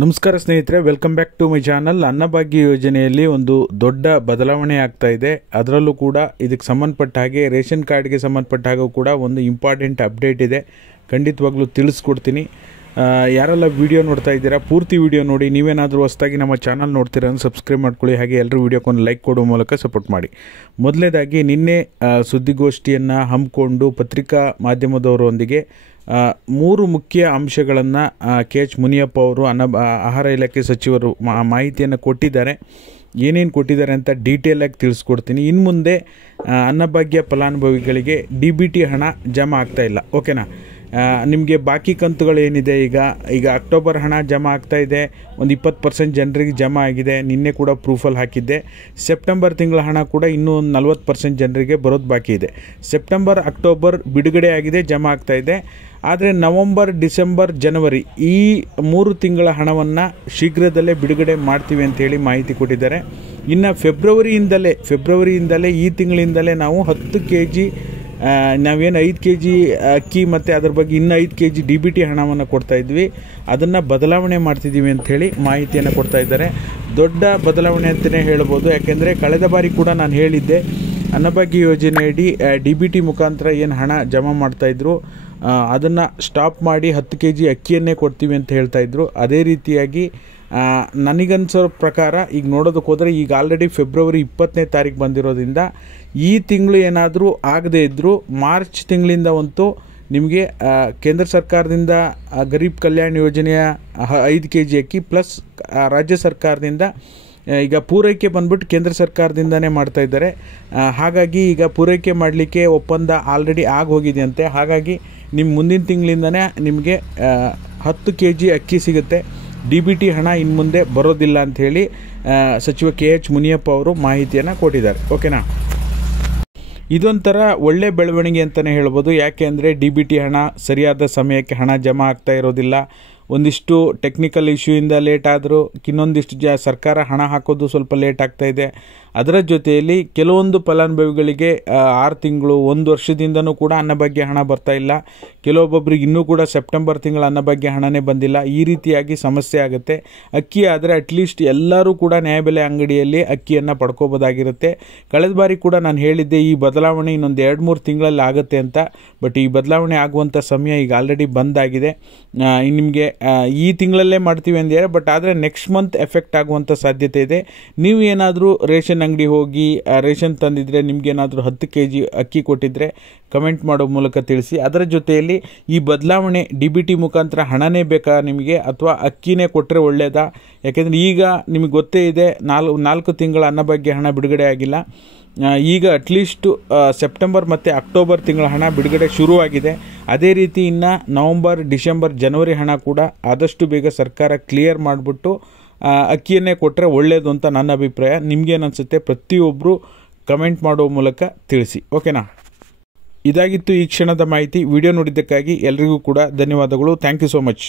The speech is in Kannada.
ನಮಸ್ಕಾರ ಸ್ನೇಹಿತರೆ, welcome back to my channel. Annabhagya ಯೋಜನೆಯಲ್ಲಿ ಒಂದು ದೊಡ್ಡ ಬದಲಾವಣೆ ಆಗ್ತಾ ಇದೆ. ಅದರಲ್ಲೂ ಕೂಡ ಇದಕ್ಕೆ ಸಂಬಂಧಪಟ್ಟ ಹಾಗೆ ರೇಷನ್ ಕಾರ್ಡ್ಗೆ ಸಂಬಂಧಪಟ್ಟ ಹಾಗೂ ಕೂಡ ಒಂದು ಇಂಪಾರ್ಟೆಂಟ್ ಅಪ್ಡೇಟ್ ಇದೆ. ಖಂಡಿತವಾಗ್ಲೂ ತಿಳಿಸ್ಕೊಡ್ತೀನಿ. ಯಾರೆಲ್ಲ ವಿಡಿಯೋ ನೋಡ್ತಾ ಇದ್ದೀರಾ ಪೂರ್ತಿ ವಿಡಿಯೋ ನೋಡಿ. ನೀವೇನಾದರೂ ಹೊಸದಾಗಿ ನಮ್ಮ ಚಾನಲ್ ನೋಡ್ತೀರಾ ಅಂದ್ರೆ ಸಬ್ಸ್ಕ್ರೈಬ್ ಮಾಡ್ಕೊಳ್ಳಿ. ಹಾಗೆ ಎಲ್ಲರೂ ವಿಡಿಯೋಕ್ಕೊಂದು ಲೈಕ್ ಕೊಡೋ ಮೂಲಕ ಸಪೋರ್ಟ್ ಮಾಡಿ. ಮೊದಲನೇದಾಗಿ ನಿನ್ನೆ ಸುದ್ದಿಗೋಷ್ಠಿಯನ್ನು ಹಮ್ಮಿಕೊಂಡು ಪತ್ರಿಕಾ ಮಾಧ್ಯಮದವರೊಂದಿಗೆ 3 ಮುಖ್ಯ ಅಂಶಗಳನ್ನು KH ಮುನಿಯಪ್ಪ ಅವರು ಆಹಾರ ಇಲಾಖೆ ಸಚಿವರು ಮಾಹಿತಿಯನ್ನು ಕೊಟ್ಟಿದ್ದಾರೆ. ಏನೇನು ಕೊಟ್ಟಿದ್ದಾರೆ ಅಂತ ಡೀಟೇಲಾಗಿ ತಿಳಿಸ್ಕೊಡ್ತೀನಿ. ಇನ್ನು ಮುಂದೆ ಅನ್ನಭಾಗ್ಯ ಫಲಾನುಭವಿಗಳಿಗೆ DBT ಹಣ ಜಮಾ ಆಗ್ತಾ ಇಲ್ಲ. ಓಕೆನಾ? ನಿಮಗೆ ಬಾಕಿ ಕಂತುಗಳು ಏನಿದೆ, ಈಗ ಅಕ್ಟೋಬರ್ ಹಣ ಜಮಾ ಆಗ್ತಾ ಇದೆ. ಒಂದು 20% ಜನರಿಗೆ ಜಮಾ ಆಗಿದೆ. ನಿನ್ನೆ ಕೂಡ ಪ್ರೂಫಲ್ಲಿ ಹಾಕಿದ್ದೆ. ಸೆಪ್ಟೆಂಬರ್ ತಿಂಗಳ ಹಣ ಕೂಡ ಇನ್ನೂ 40% ಜನರಿಗೆ ಬರೋದು ಬಾಕಿ ಇದೆ. ಸೆಪ್ಟೆಂಬರ್ ಅಕ್ಟೋಬರ್ ಬಿಡುಗಡೆ ಆಗಿದೆ, ಜಮಾ ಆಗ್ತಾ ಇದೆ. ಆದರೆ ನವಂಬರ್ ಡಿಸೆಂಬರ್ ಜನವರಿ ಈ 3 ತಿಂಗಳ ಹಣವನ್ನು ಶೀಘ್ರದಲ್ಲೇ ಬಿಡುಗಡೆ ಮಾಡ್ತೀವಿ ಅಂತೇಳಿ ಮಾಹಿತಿ ಕೊಟ್ಟಿದ್ದಾರೆ. ಇನ್ನು ಫೆಬ್ರವರಿಯಿಂದಲೇ ಈ ತಿಂಗಳಿಂದಲೇ ನಾವು 10 kg ನಾವೇನು 5 kg ಅಕ್ಕಿ ಮತ್ತು ಅದ್ರ ಬಗ್ಗೆ ಇನ್ನು 5 kg DBT ಹಣವನ್ನು ಕೊಡ್ತಾ ಇದ್ವಿ, ಅದನ್ನು ಬದಲಾವಣೆ ಮಾಡ್ತಿದ್ದೀವಿ ಅಂಥೇಳಿ ಮಾಹಿತಿಯನ್ನು ಕೊಡ್ತಾ ಇದ್ದಾರೆ. ದೊಡ್ಡ ಬದಲಾವಣೆ ಅಂತಲೇ ಹೇಳ್ಬೋದು. ಯಾಕೆಂದರೆ ಕಳೆದ ಬಾರಿ ಕೂಡ ನಾನು ಹೇಳಿದ್ದೆ, ಅನ್ನಭಾಗ್ಯ ಯೋಜನೆಯಡಿ DBT ಮುಖಾಂತರ ಏನು ಹಣ ಜಮಾ ಮಾಡ್ತಾಯಿದ್ರು ಅದನ್ನು ಸ್ಟಾಪ್ ಮಾಡಿ 10 kg ಅಕ್ಕಿಯನ್ನೇ ಕೊಡ್ತೀವಿ ಅಂತ ಹೇಳ್ತಾಯಿದ್ರು. ಅದೇ ರೀತಿಯಾಗಿ ನನಗನ್ಸೋ ಪ್ರಕಾರ ಈಗ ನೋಡೋದಕ್ಕೆ ಹೋದರೆ ಈಗ ಆಲ್ರೆಡಿ ಫೆಬ್ರವರಿ 20ನೇ ತಾರೀಕು ಬಂದಿರೋದ್ರಿಂದ ಈ ತಿಂಗಳು ಏನಾದರೂ ಆಗದೇ ಇದ್ದರೂ ಮಾರ್ಚ್ ತಿಂಗಳಿಂದ ಅಂತೂ ನಿಮಗೆ ಕೇಂದ್ರ ಸರ್ಕಾರದಿಂದ ಗರೀಬ್ ಕಲ್ಯಾಣ ಯೋಜನೆಯ 5 kg ಅಕ್ಕಿ ಪ್ಲಸ್ ರಾಜ್ಯ ಸರ್ಕಾರದಿಂದ ಈಗ ಪೂರೈಕೆ ಬಂದ್ಬಿಟ್ಟು ಕೇಂದ್ರ ಸರ್ಕಾರದಿಂದನೇ ಮಾಡ್ತಾ ಇದ್ದಾರೆ. ಹಾಗಾಗಿ ಈಗ ಪೂರೈಕೆ ಮಾಡಲಿಕ್ಕೆ ಒಪ್ಪಂದ ಆಲ್ರೆಡಿ ಆಗೋಗಿದೆಯಂತೆ. ಹಾಗಾಗಿ ನಿಮ್ಮ ಮುಂದಿನ ತಿಂಗಳಿಂದನೇ ನಿಮಗೆ 10 kg ಅಕ್ಕಿ ಸಿಗುತ್ತೆ. DBT ಹಣ ಇನ್ನು ಮುಂದೆ ಬರೋದಿಲ್ಲ ಅಂಥೇಳಿ ಸಚಿವ KH ಮುನಿಯಪ್ಪ ಅವರು ಮಾಹಿತಿಯನ್ನು ಕೊಟ್ಟಿದ್ದಾರೆ. ಓಕೆನಾ? ಇದೊಂಥರ ಒಳ್ಳೆ ಬೆಳವಣಿಗೆ ಅಂತಲೇ ಹೇಳ್ಬೋದು. ಯಾಕೆ ಅಂದರೆ DBT ಹಣ ಸರಿಯಾದ ಸಮಯಕ್ಕೆ ಹಣ ಜಮಾ ಆಗ್ತಾ ಇರೋದಿಲ್ಲ. ಒಂದಿಷ್ಟು ಟೆಕ್ನಿಕಲ್ ಇಶ್ಯೂಯಿಂದ ಲೇಟ್ ಆದರೂ ಇನ್ನೊಂದಿಷ್ಟು ಸರ್ಕಾರ ಹಣ ಹಾಕೋದು ಸ್ವಲ್ಪ ಲೇಟ್ ಆಗ್ತಾ ಇದೆ. ಅದರ ಜೊತೆಯಲ್ಲಿ ಕೆಲವೊಂದು ಫಲಾನುಭವಿಗಳಿಗೆ 6 ತಿಂಗಳು 1 ವರ್ಷದಿಂದನೂ ಕೂಡ ಅನ್ನಭಾಗ್ಯ ಹಣ ಬರ್ತಾ ಇಲ್ಲ. ಕೆಲವೊಬ್ಬೊಬ್ಬರಿಗೆ ಇನ್ನೂ ಕೂಡ ಸೆಪ್ಟೆಂಬರ್ ತಿಂಗಳ ಅನ್ನಭಾಗ್ಯ ಹಣನೇ ಬಂದಿಲ್ಲ. ಈ ರೀತಿಯಾಗಿ ಸಮಸ್ಯೆ ಆಗುತ್ತೆ. ಅಕ್ಕಿ ಆದರೆ ಅಟ್ಲೀಸ್ಟ್ ಎಲ್ಲರೂ ಕೂಡ ನ್ಯಾಯಬೆಲೆ ಅಂಗಡಿಯಲ್ಲಿ ಅಕ್ಕಿಯನ್ನು ಪಡ್ಕೋಬೋದಾಗಿರುತ್ತೆ. ಕಳೆದ ಬಾರಿ ಕೂಡ ನಾನು ಹೇಳಿದ್ದೆ ಈ ಬದಲಾವಣೆ ಇನ್ನೊಂದು 2-3 ತಿಂಗಳಲ್ಲಿ ಆಗುತ್ತೆ ಅಂತ. ಬಟ್ ಈ ಬದಲಾವಣೆ ಆಗುವಂಥ ಸಮಯ ಈಗ ಆಲ್ರೆಡಿ ಬಂದಾಗಿದೆ. ನಿಮಗೆ ಈ ತಿಂಗಳಲ್ಲೇ ಮಾಡ್ತೀವಿ ಅಂದಿದ್ದಾರೆ. ಬಟ್ ಆದರೆ ನೆಕ್ಸ್ಟ್ ಮಂತ್ ಎಫೆಕ್ಟ್ ಆಗುವಂಥ ಸಾಧ್ಯತೆ ಇದೆ. ನೀವು ಏನಾದರೂ ರೇಷನ್ ಅಂಗಡಿ ಹೋಗಿ ರೇಷನ್ ತಂದಿದ್ರೆ, ನಿಮ್ಗೇನಾದರೂ 10 kg ಅಕ್ಕಿ ಕೊಟ್ಟಿದ್ರೆ ಕಮೆಂಟ್ ಮಾಡೋ ಮೂಲಕ ತಿಳಿಸಿ. ಅದರ ಜೊತೆಯಲ್ಲಿ ಈ ಬದಲಾವಣೆ DBT ಮುಖಾಂತರ ಹಣನೇ ಬೇಕಾ ನಿಮಗೆ ಅಥವಾ ಅಕ್ಕಿನೇ ಕೊಟ್ಟರೆ ಒಳ್ಳೆಯದಾ? ಯಾಕೆಂದರೆ ಈಗ ನಿಮಗೆ ಗೊತ್ತೇ ಇದೆ 4 ತಿಂಗಳ ಅನ್ನಭಾಗ್ಯ ಹಣ ಬಿಡುಗಡೆ ಆಗಿಲ್ಲ. ಈಗ ಅಟ್ಲೀಸ್ಟ್ ಸೆಪ್ಟೆಂಬರ್ ಮತ್ತು ಅಕ್ಟೋಬರ್ ತಿಂಗಳ ಹಣ ಬಿಡುಗಡೆ ಶುರುವಾಗಿದೆ. ಅದೇ ರೀತಿ ಇನ್ನು ನವಂಬರ್ ಡಿಸೆಂಬರ್ ಜನವರಿ ಹಣ ಕೂಡ ಆದಷ್ಟು ಬೇಗ ಸರ್ಕಾರ ಕ್ಲಿಯರ್ ಮಾಡಿಬಿಟ್ಟು ಅಕ್ಕಿಯನ್ನೇ ಕೊಟ್ಟರೆ ಒಳ್ಳೆಯದು ಅಂತ ನನ್ನ ಅಭಿಪ್ರಾಯ. ನಿಮಗೇನನ್ಸುತ್ತೆ ಪ್ರತಿಯೊಬ್ಬರು ಕಮೆಂಟ್ ಮಾಡೋ ಮೂಲಕ ತಿಳಿಸಿ. ಓಕೆನಾ? ಇದಾಗಿತ್ತು ಈ ಕ್ಷಣದ ಮಾಹಿತಿ. ವಿಡಿಯೋ ನೋಡಿದ್ದಕ್ಕಾಗಿ ಎಲ್ರಿಗೂ ಕೂಡ ಧನ್ಯವಾದಗಳು. Thank you so much.